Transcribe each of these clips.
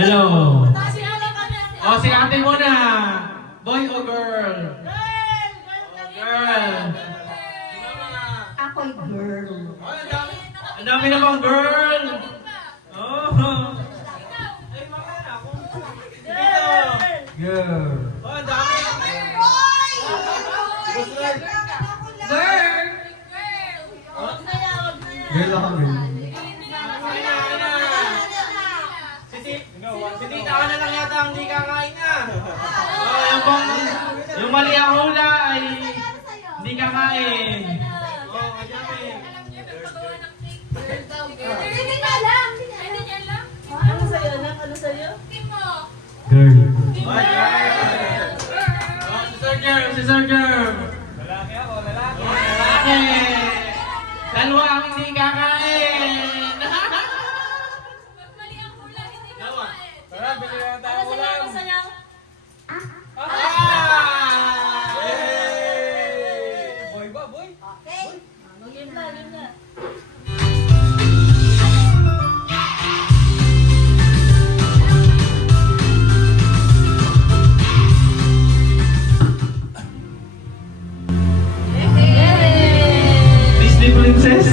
Hello. Si Ana kami. Oh, si ate muna. Boy o girl? Girl. Ako'y girl. Ang dami namang girl. Oh. Girl. Girl ako, girl. Si Tita ka na lang yata ang di kakain na. Oh, yung mali ang hula ay hindi kakain. Oo, kanyami. Hindi niya alam. Hindi niya alam. Ano sa'yo, anak? Ano sa'yo? Girl. Oh, si Sir Jerm. Si Sir Jerm. Lalaki ako, lalaki. Lalaki. Dalawa ang hindi kakain. Mali ang hula, hindi ka Dalawa. kain. Tara, bili na tayo Ano sa'yo? ulam. Ano sa'yo? Yay! Boy ba, boy? Okay. Game na, game na. Disney princess.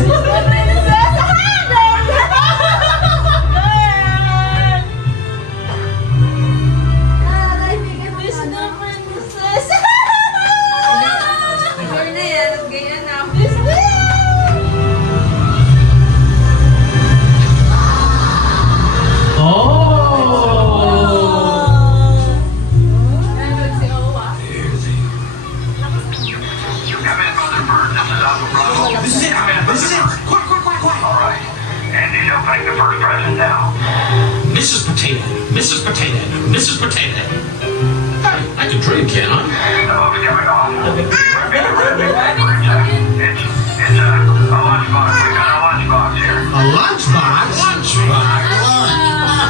This is it. Quick. All right. Andy, you'll take the first present now. Mrs. Potato, Mrs. Potato, Mrs. Potato. Hey, I can drink, can't I? No, it's coming off. It's a lunchbox. We got a lunchbox here. A lunchbox? Lunchbox?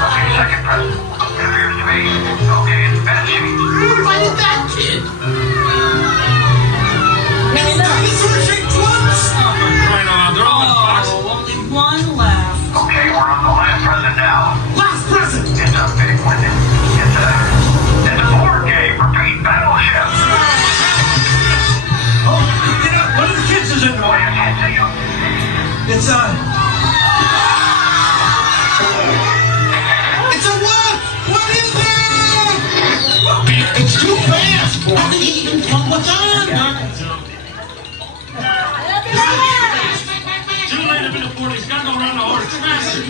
Okay, second present. It appears to be okay. It's bed sheet. Who invited that kid? They're all in boxes. Only one left. Okay, we're on the last present now. Last present! It's a big one. It's a board game for Paint Battleship. Oh, you know, one of the kids is in Boy, I can't see you. It's a... It's a what? What is that? It's too fast! How did he even tell what's on? Too late, I've been to 40. He's got to go around the horse. Faster!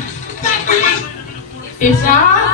Isa.